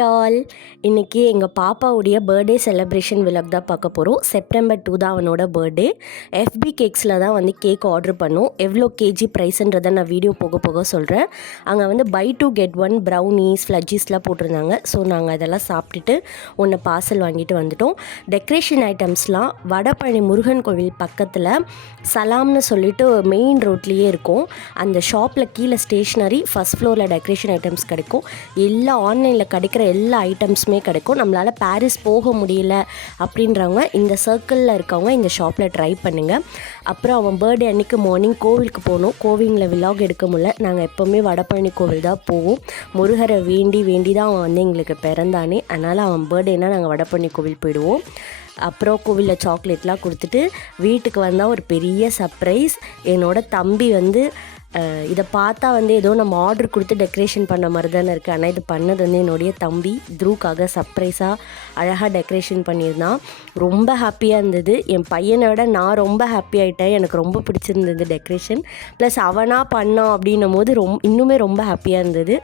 Hi all. இன்றைக்கி எங்கள் பாப்பாவுடைய birthday celebration vlog தான் பார்க்க போகிறோம். செப்டம்பர் 2 தான் அவனோட பர்த்டே. எஃபி கேக்ஸில் தான் வந்து கேக் ஆர்டர் பண்ணோம். எவ்வளோ கேஜி ப்ரைஸுன்றதை நான் வீடியோ போக சொல்கிறேன். அங்கே வந்து பை 2 get 1 ப்ரௌனீஸ் ஃப்ளஜ்ஜீஸ்லாம் போட்டிருந்தாங்க. ஸோ நாங்கள் அதெல்லாம் சாப்பிட்டுட்டு ஒன்று பார்சல் வாங்கிட்டு வந்துட்டோம். டெக்கரேஷன் ஐட்டம்ஸ்லாம் வடபழனி முருகன் கோவில் பக்கத்தில் சலாம்னு சொல்லிட்டு மெயின் ரோட்லேயே இருக்கும். அந்த ஷாப்பில் கீழே ஸ்டேஷ்னரி, ஃபஸ்ட் ஃப்ளோரில் டெக்கரேஷன் ஐட்டம்ஸ் கிடைக்கும். எல்லா ஆன்லைனில் கிடைக்கிற எல்லா ஐட்டம்ஸுமே கிடைக்கும். நம்மளால் பாரிஸ் போக முடியல அப்படின்றவங்க இந்த சர்க்கிளில் இருக்கவங்க இந்த ஷாப்பில் ட்ரை பண்ணுங்கள். அப்புறம் அவன் பர்த்டே அன்றைக்கி மார்னிங் கோவிலுக்கு போகணும். கோவிலில் விலாக் எடுக்க முடியல. நாங்கள் எப்போவுமே வடபழனி கோவில் தான் போவோம். முருகரை வேண்டி தான் அவன் வந்து எங்களுக்கு பிறந்தானே. அதனால் அவன் பர்த்டேனால் நாங்கள் வடபழனி கோவில் போயிடுவோம். அப்புறம் கோவிலில் சாக்லேட்லாம் கொடுத்துட்டு வீட்டுக்கு வந்தால் ஒரு பெரிய சர்ப்ரைஸ். என்னோடய தம்பி வந்து இதை பார்த்தா வந்து ஏதோ நம்ம ஆர்டர் கொடுத்து டெக்கரேஷன் பண்ண மாதிரி தானே இருக்குது. ஆனால் இது பண்ணது வந்து என்னுடைய தம்பி த்ரூக்காக சர்ப்ரைஸாக அழகாக டெக்கரேஷன் பண்ணியிருந்தான். ரொம்ப ஹாப்பியாக இருந்தது. என் பையனை விட நான் ரொம்ப ஹாப்பி ஆகிட்டேன். எனக்கு ரொம்ப பிடிச்சிருந்தது டெக்கரேஷன். ப்ளஸ் அவனாக பண்ணான் அப்படின்னும் போது இன்னுமே ரொம்ப ஹாப்பியாக இருந்தது.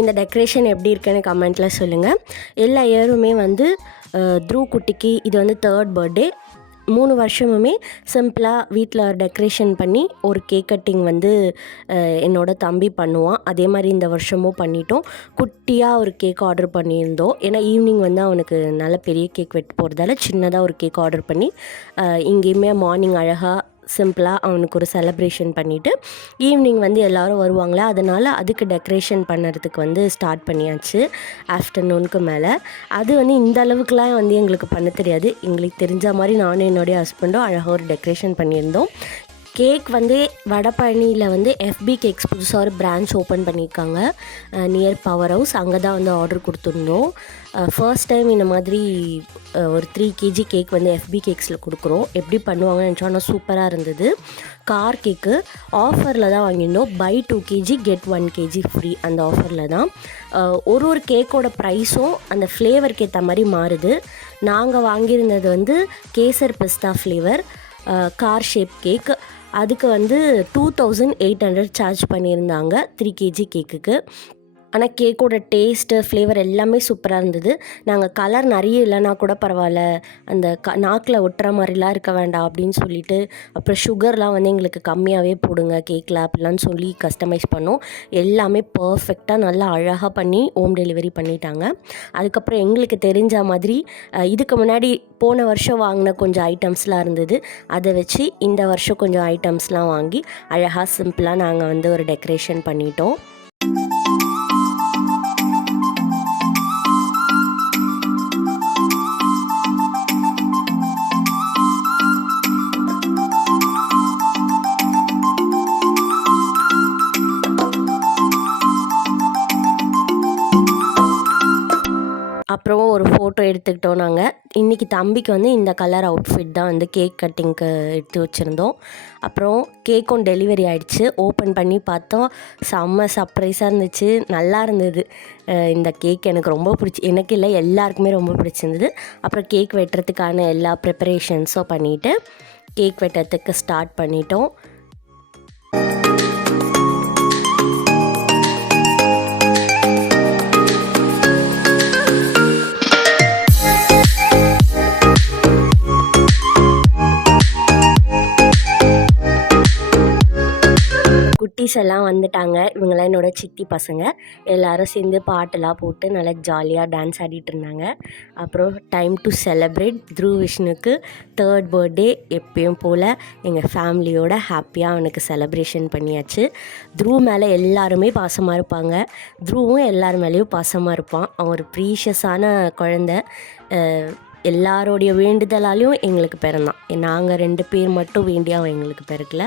இந்த டெக்கரேஷன் எப்படி இருக்குன்னு கமெண்ட்டில் சொல்லுங்கள். எல்லா இயருமே வந்து த்ரூ குட்டிக்கு இது வந்து 3rd பர்த்டே. 3 வருஷமுமே சிம்பிளாக வீட்டில் டெக்கரேஷன் பண்ணி ஒரு கேக் கட்டிங் வந்து என்னோடய தம்பி பண்ணுவான். அதே மாதிரி இந்த வருஷமும் பண்ணிட்டோம். குட்டியாக ஒரு கேக் ஆர்டர் பண்ணியிருந்தோம். ஏன்னா ஈவினிங் வந்து அவனுக்கு நல்ல பெரிய கேக் வெட்ட போகிறதால சின்னதாக ஒரு கேக் ஆர்டர் பண்ணி இங்கேயுமே மார்னிங் அழகாக சிம்பிளாக அவனுக்கு ஒரு செலிப்ரேஷன் பண்ணிவிட்டு ஈவினிங் வந்து எல்லோரும் வருவாங்களா, அதனால் அதுக்கு டெக்கரேஷன் பண்ணுறதுக்கு வந்து ஸ்டார்ட் பண்ணியாச்சு ஆஃப்டர்நூனுக்கு மேலே. அது வந்து இந்த அளவுக்குலாம் வந்து எங்களுக்கு பண்ண தெரியாது. எங்களுக்கு தெரிஞ்ச மாதிரி நானும் என்னுடைய ஹஸ்பண்டும் அழகாக ஒரு டெக்கரேஷன் பண்ணியிருந்தோம். கேக் வந்து வடபழனியில் வந்து எஃபி கேக்ஸ் புதுசாக ஒரு பிரான்ச் ஓப்பன் பண்ணியிருக்காங்க நியர் பவர் ஹவுஸ். அங்கே தான் வந்து ஆர்டர் கொடுத்துருந்தோம். ஃபர்ஸ்ட் டைம் இந்த மாதிரி ஒரு 3 kg கேக் வந்து எஃபி கேக்ஸில் கொடுக்குறோம். எப்படி பண்ணுவாங்கன்னு நினச்சோம். ஆனால் சூப்பராக இருந்தது. கார் கேக்கு ஆஃபரில் தான் வாங்கியிருந்தோம். Buy 2 kg get 1 kg free. அந்த ஆஃபரில் தான் ஒரு கேக்கோட ப்ரைஸும் அந்த ஃப்ளேவருக்கு ஏற்ற மாதிரி மாறுது. நாங்கள் வாங்கியிருந்தது வந்து கேசர் பிஸ்தா ஃப்ளேவர் கார் ஷேப் கேக். அதுக்கு வந்து 2800 சார்ஜ் பண்ணியிருந்தாங்க 3 kg கேக்குக்கு. ஆனால் கேக்கோட டேஸ்ட்டு ஃப்ளேவர் எல்லாமே சூப்பராக இருந்தது. நாங்கள் கலர் நிறைய இல்லைனா கூட பரவாயில்ல, அந்த நாக்கில் ஒட்டுற மாதிரிலாம் இருக்க வேண்டாம் அப்படின்னு சொல்லிட்டு, அப்புறம் சுகர்லாம் வந்து எங்களுக்கு கம்மியாகவே போடுங்க கேக்கில் அப்படிலாம் சொல்லி கஸ்டமைஸ் பண்ணோம். எல்லாமே பர்ஃபெக்டாக நல்லா அழகாக பண்ணி ஹோம் டெலிவரி பண்ணிட்டாங்க. அதுக்கப்புறம் எங்களுக்கு தெரிஞ்ச மாதிரி இதுக்கு முன்னாடி போன வருஷம் வாங்கின கொஞ்சம் ஐட்டம்ஸ்லாம் இருந்தது. அதை வச்சு இந்த வருஷம் கொஞ்சம் ஐட்டம்ஸ்லாம் வாங்கி அழகாக சிம்பிளாக நாங்கள் வந்து ஒரு டெக்கரேஷன் பண்ணிட்டோம். அப்புறம் ஒரு ஃபோட்டோ எடுத்துக்கிட்டோம் நாங்கள். இன்றைக்கி தம்பிக்கு வந்து இந்த கலர் அவுட்ஃபிட் தான் வந்து கேக் கட்டிங்க்கு எடுத்து வச்சுருந்தோம். அப்புறம் கேக்கும் டெலிவரி ஆகிடுச்சு. ஓப்பன் பண்ணி பார்த்தோம். செம்ம சர்ப்ரைஸாக இருந்துச்சு. நல்லா இருந்தது. இந்த கேக் எனக்கு ரொம்ப எனக்கு இல்லை, எல்லாருக்குமே ரொம்ப பிடிச்சிருந்தது. அப்புறம் கேக் வெட்டுறதுக்கான எல்லா ப்ரிப்பரேஷன்ஸும் பண்ணிவிட்டு கேக் வெட்டுறதுக்கு ஸ்டார்ட் பண்ணிட்டோம். குட்டீஸ் எல்லாம் வந்துட்டாங்க. இவங்கெல்லாம் என்னோடய சித்தி பசங்க. எல்லோரும் சேர்ந்து பாட்டெல்லாம் போட்டு நல்லா ஜாலியாக டான்ஸ் ஆடிட்டு இருந்தாங்க. அப்புறம் டைம் டு செலிப்ரேட் த்ரூ விஷ்ணுக்கு 3rd பர்த்டே. எப்பயும் போல் எங்கள் ஃபேமிலியோட ஹாப்பியாக அவனுக்கு செலிப்ரேஷன் பண்ணியாச்சு. த்ரூ மேலே எல்லாருமே பாசமாக இருப்பாங்க. த்ரூவும் எல்லார் மேலேயும் பாசமாக இருப்பான். அவன் ஒரு ப்ரீஷியஸான குழந்தை. எல்லாரோடைய வேண்டுதலாலையும் எங்களுக்கு பிறந்தான். நாங்கள் 2 பேர் மட்டும் வேண்டி அவன் எங்களுக்கு பிறக்கல.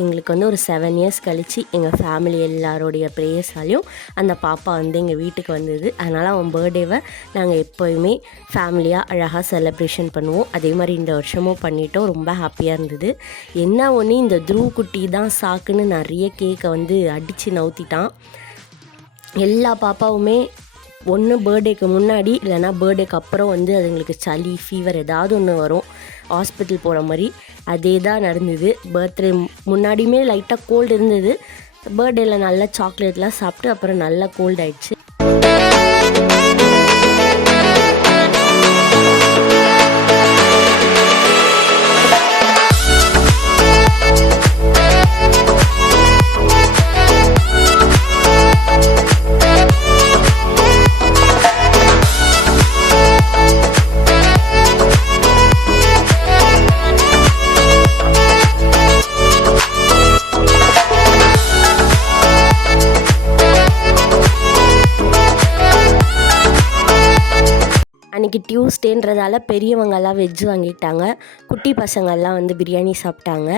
எங்களுக்கு வந்து ஒரு 7 years கழித்து எங்கள் ஃபேமிலி எல்லாரோடைய ப்ரேயர்ஸாலையும் அந்த பாப்பா வந்து எங்கள் வீட்டுக்கு வந்தது. அதனால் அவன் பர்த்டேவை நாங்கள் எப்போயுமே ஃபேமிலியாக அழகாக செலிப்ரேஷன் பண்ணுவோம். அதே மாதிரி இந்த வருஷமும் பண்ணிட்டோம். ரொம்ப ஹாப்பியாக இருந்தது. என்ன ஒன்று, இந்த த்ரூ குட்டி தான் சாக்குன்னு நிறைய கேக்கை வந்து அடித்து நவுத்திட்டான். எல்லா பாப்பாவுமே ஒன்று பர்த்டேக்கு முன்னாடி இல்லைனா பர்த்டேக்கு அப்புறம் வந்து அதுங்களுக்கு சளி ஃபீவர் ஏதாவது ஒன்று வரும், ஹாஸ்பிட்டல் போகிற மாதிரி. அதே தான் நடந்தது. பர்த்டே முன்னாடியுமே லைட்டாக கோல்டு இருந்தது. பர்த்டேயில் நல்லா சாக்லேட்லாம் சாப்பிட்டு அப்புறம் நல்லா கோல்ட் ஆயிடுச்சு. அன்றைக்கி டியூஸ்டேன்றதால பெரியவங்கெல்லாம் வெஜ் வாங்கிட்டாங்க, குட்டி பசங்கள்லாம் வந்து பிரியாணி சாப்பிட்டாங்க.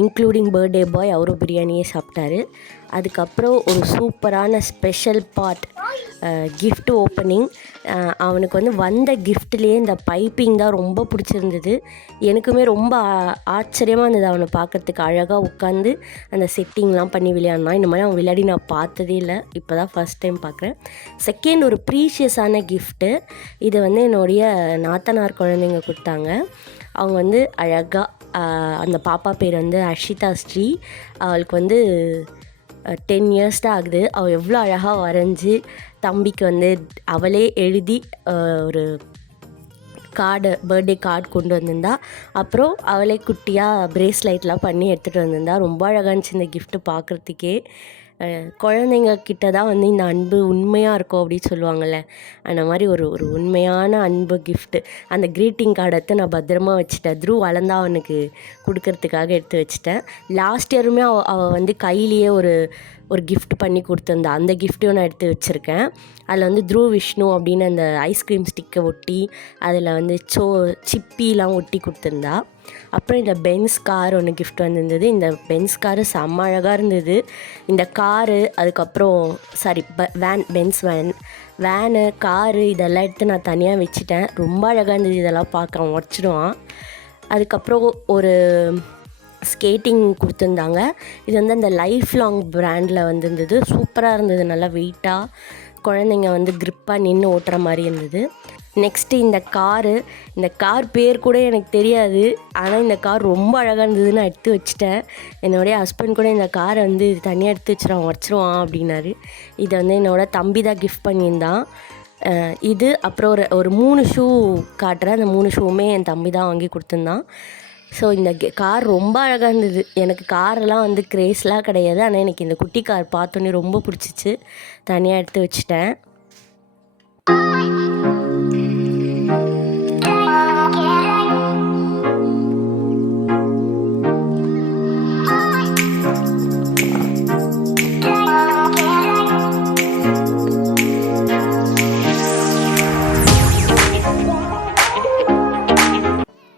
இன்க்ளூடிங் பர்த்டே பாய் அவரும் பிரியாணியே சாப்பிட்டாரு. அதுக்கப்புறம் ஒரு சூப்பரான ஸ்பெஷல் பார்ட் கிஃப்ட் ஓப்பனிங். அவனுக்கு வந்து வந்த கிஃப்ட்லேயே இந்த பைப்பிங் தான் ரொம்ப பிடிச்சிருந்தது. எனக்குமே ரொம்ப ஆச்சரியமாக இருந்தது அவனை பார்க்குறதுக்கு. அழகாக உட்காந்து அந்த செட்டிங்லாம் பண்ணி விளையாடினான். இந்த மாதிரி அவன் விளையாடி நான் பார்த்ததே இல்லை, இப்போ தான் ஃபஸ்ட் டைம் பார்க்குறேன். செகண்ட் ஒரு ப்ரீஷியஸான கிஃப்ட்டு. இது வந்து என்னுடைய நாத்தனார் குழந்தைங்க கொடுத்தாங்க. அவங்க வந்து அழகாக அந்த பாப்பா பேர் வந்து அர்ஷிதா ஸ்ரீ. அவளுக்கு வந்து 10 இயர்ஸ் தான் ஆகுது. அவள் எவ்வளோ அழகாக வரைஞ்சி தம்பிக்கு வந்து அவளே எழுதி ஒரு பர்த்டே கார்டு கொண்டு வந்திருந்தா. அப்புறம் அவளே குட்டியாக ப்ரேஸ்லைட்லாம் பண்ணி எடுத்துகிட்டு வந்திருந்தா. ரொம்ப அழகாக இருந்துச்சு இந்த கிஃப்ட்டு பார்க்குறதுக்கே. குழந்தைங்க கிட்ட தான் வந்து இந்த அன்பு உண்மையாக இருக்கும் அப்படின்னு சொல்லுவாங்கள்ல, அந்த மாதிரி ஒரு உண்மையான அன்பு கிஃப்ட்டு. அந்த க்ரீட்டிங் கார்டை எடுத்து நான் பத்திரமா வச்சுட்டேன். த்ரூ வளர்ந்தா அவனுக்கு கொடுக்கறதுக்காக எடுத்து வச்சுட்டேன். லாஸ்ட் இயருமே அவள் வந்து கையிலேயே ஒரு கிஃப்ட் பண்ணி கொடுத்துருந்தா. அந்த கிஃப்ட்டையும் நான் எடுத்து வச்சுருக்கேன். அதில் வந்து த்ரூ விஷ்ணு அப்படின்னு அந்த ஐஸ்கிரீம் ஸ்டிக்கை ஒட்டி அதில் வந்து சிப்பிலாம் ஒட்டி கொடுத்துருந்தா. அப்புறம் இந்த பென்ஸ் கார் ஒன்று கிஃப்ட் வந்திருந்தது. இந்த பென்ஸ் காரு செம்ம அழகாக இருந்தது. இந்த காரு, அதுக்கப்புறம் பென்ஸ் வேனு காரு இதெல்லாம் எடுத்து நான் தனியாக வச்சுட்டேன். ரொம்ப அழகாக இருந்தது. இதெல்லாம் பார்க்க உடச்சிடுவான். அதுக்கப்புறம் ஒரு ஸ்கேட்டிங் கொடுத்துருந்தாங்க. இது வந்து அந்த லைஃப் லாங் பிராண்டில் வந்துருந்தது. சூப்பராக இருந்தது, நல்லா வெயிட்டாக, குழந்தைங்க வந்து க்ரிப்பாக நின்று ஓட்டுற மாதிரி இருந்தது. நெக்ஸ்ட்டு இந்த கார் பேர் கூட எனக்கு தெரியாது, ஆனால் இந்த கார் ரொம்ப அழகாக இருந்தது. நான் எடுத்து வச்சுட்டேன். என்னுடைய ஹஸ்பண்ட் கூட இந்த காரை வந்து தனியாக எடுத்து உடச்சிருவான் அப்படின்னாரு. இதை வந்து என்னோடய தம்பி தான் கிஃப்ட் பண்ணியிருந்தான். இது அப்புறம் ஒரு 3 ஷூ காட்டுறேன். அந்த 3 ஷூவுமே என் தம்பி தான் வாங்கி கொடுத்துருந்தான். ஸோ இந்த கார் ரொம்ப அழகாக இருந்தது. எனக்கு காரெல்லாம் வந்து கிரேஸ்லாம் கிடையாது, ஆனால் எனக்கு இந்த குட்டி கார் பார்த்தோன்னே ரொம்ப பிடிச்சிச்சு. தனியாக எடுத்து வச்சுட்டேன்.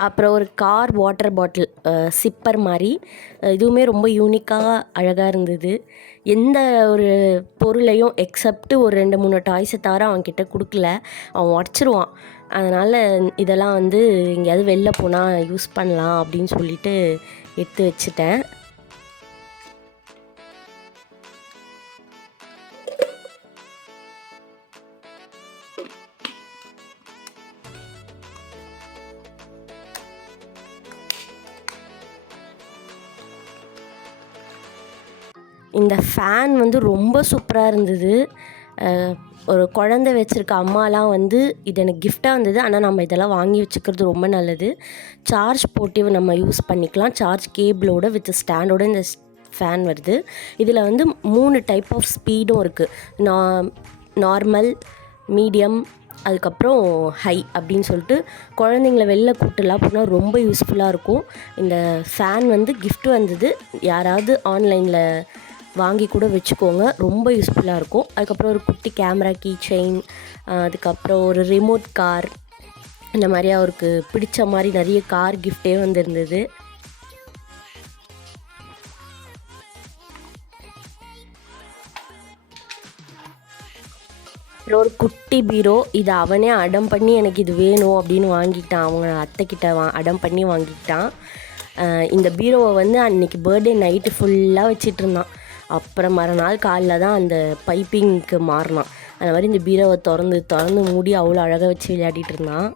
அப்புறம் ஒரு கார் வாட்டர் பாட்டில் சிப்பர் மாதிரி, இதுவுமே ரொம்ப யூனிக்காக அழகாக இருந்தது. எந்த ஒரு பொருளையும் எக்ஸப்ட்டு ஒரு 2-3 டாய்ஸை தவிர அவன்கிட்ட கொடுக்கல, அவன் உடச்சிருவான். அதனால் இதெல்லாம் வந்து எங்கேயாவது வெளில போனால் யூஸ் பண்ணலாம் அப்படின்னு சொல்லிட்டு எடுத்து வச்சுட்டேன். இந்த ஃபேன் வந்து ரொம்ப சூப்பராக இருந்தது. ஒரு குழந்தை வச்சுருக்க அம்மாலாம் வந்து இது எனக்கு கிஃப்டாக இருந்தது. ஆனால் நம்ம இதெல்லாம் வாங்கி வச்சுக்கிறது ரொம்ப நல்லது. சார்ஜ் போட்டு நம்ம யூஸ் பண்ணிக்கலாம். சார்ஜ் கேபிளோட வித் ஸ்டாண்டோட இந்த ஃபேன் வருது. இதில் வந்து 3 டைப் ஆஃப் ஸ்பீடும் இருக்குது. நார்மல், மீடியம், அதுக்கப்புறம் ஹை அப்படின்னு சொல்லிட்டு குழந்தைங்கள வெளில கூட்டுலாம் போனால் ரொம்ப யூஸ்ஃபுல்லாக இருக்கும். இந்த ஃபேன் வந்து கிஃப்ட் வந்தது. யாராவது ஆன்லைனில் வாங்கி கூட வச்சுக்கோங்க, ரொம்ப யூஸ்ஃபுல்லாக இருக்கும். அதுக்கப்புறம் ஒரு குட்டி கேமரா, கீ செயின், அதுக்கப்புறம் ஒரு ரிமோட் கார், இந்த மாதிரி அவருக்கு பிடிச்ச மாதிரி நிறைய கார் கிஃப்டே வந்துருந்தது. ஒரு குட்டி பீரோ, இது அவனே அடம் பண்ணி எனக்கு இது வேணும் அப்படின்னு வாங்கிட்டான். அவங்க அத்தைக்கிட்ட அடம் பண்ணி வாங்கிட்டான். இந்த பீரோவை வந்து அன்றைக்கி பர்த்டே நைட்டு ஃபுல்லாக வச்சிட்டு இருந்தான். அப்புறம் மறுநாள் காலைல தான் அந்த பைப்பிங்க்கு மாறினான். அந்த மாதிரி இந்த பீரோவை திறந்து மூடி அவ்வளோ அழகாக வச்சு விளையாடிட்டு இருந்தான்.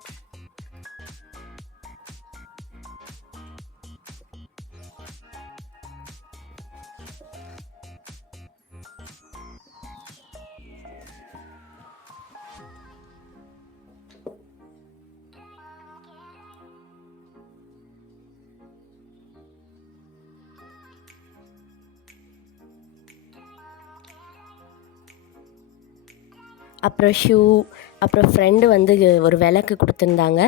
அப்புறம் ஷூ, அப்புறம் ஃப்ரெண்டு வந்து ஒரு விளக்கு கொடுத்துருந்தாங்க.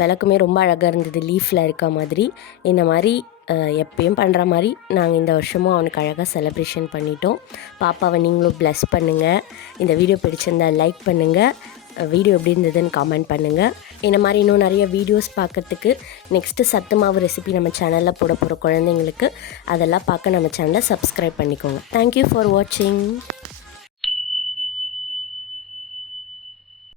விளக்குமே ரொம்ப அழகாக இருந்தது, லீஃபில் இருக்க மாதிரி. இந்த மாதிரி எப்பயும் பண்ணுற மாதிரி நாங்கள் இந்த வருஷமும் அவனுக்கு அழகாக செலிப்ரேஷன் பண்ணிட்டோம். பாப்பாவை நீங்களும் ப்ளஸ் பண்ணுங்கள். இந்த வீடியோ பிடிச்சிருந்தால் லைக் பண்ணுங்கள். வீடியோ எப்படி இருந்ததுன்னு கமெண்ட் பண்ணுங்கள். இந்த மாதிரி இன்னும் நிறைய வீடியோஸ் பார்க்கறதுக்கு நெக்ஸ்ட்டு சத்து மாவு ரெசிபி நம்ம சேனலில் போட போகிற குழந்தைங்களுக்கு அதெல்லாம் பார்க்க நம்ம சேனலை சப்ஸ்கிரைப் பண்ணிக்கோங்க. தேங்க்யூ ஃபார் வாட்சிங்.